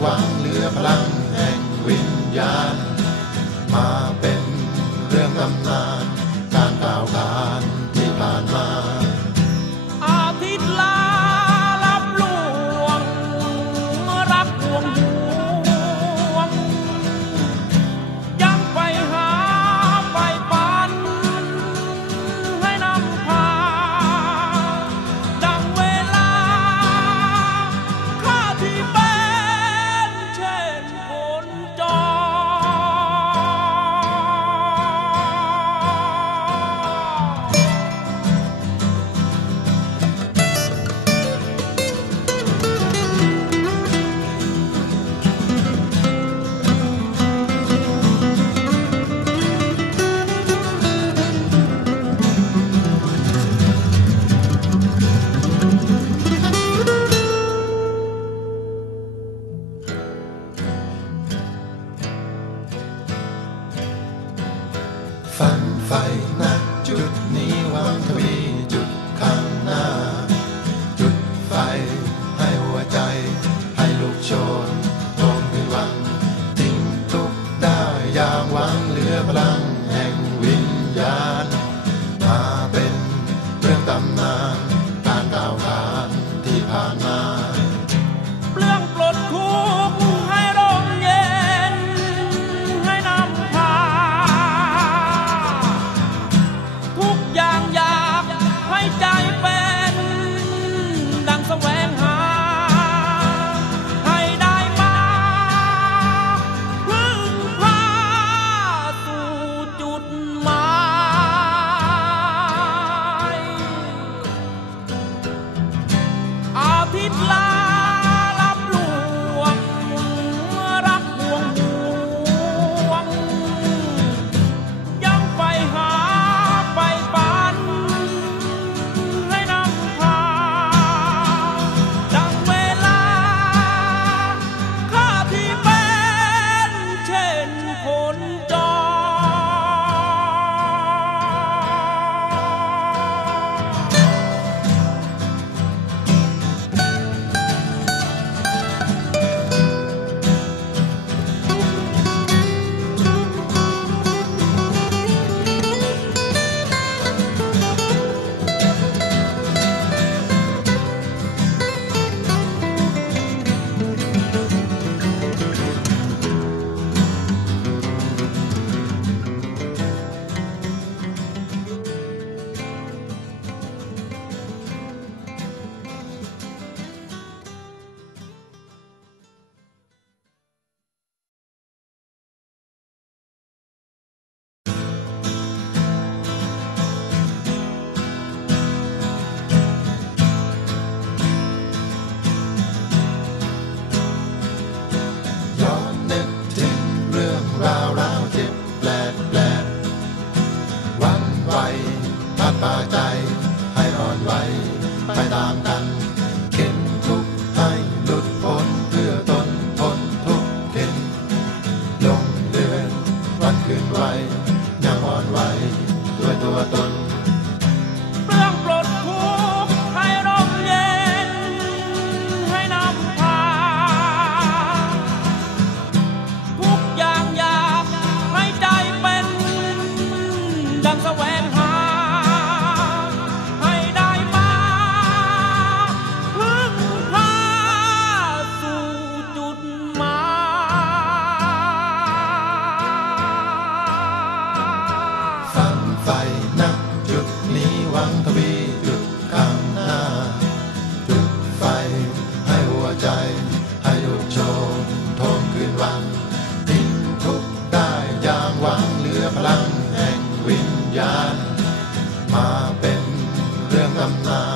หวังเหลือพลังแห่งวิญญาณมา ไฟนะจุดนี้วังทวีจุดข้างหน้า จุดไฟให้หัวใจ ให้ลูกชนโตมขึ้นวังทิ้งทุกได้ยางหวังเหลือพลังแห่งวิญญาณ มาเป็นเรื่องตำนานการกล่าวขานที่ผ่านมา วังทวีจุดข้างหน้า จุดไฟให้หัวใจให้หยุดโชมทงคืนวังทิ้งทุกได้ย่างหวังเหลือพลังแห่งวิญญาณ มาเป็นเรื่องตำนาน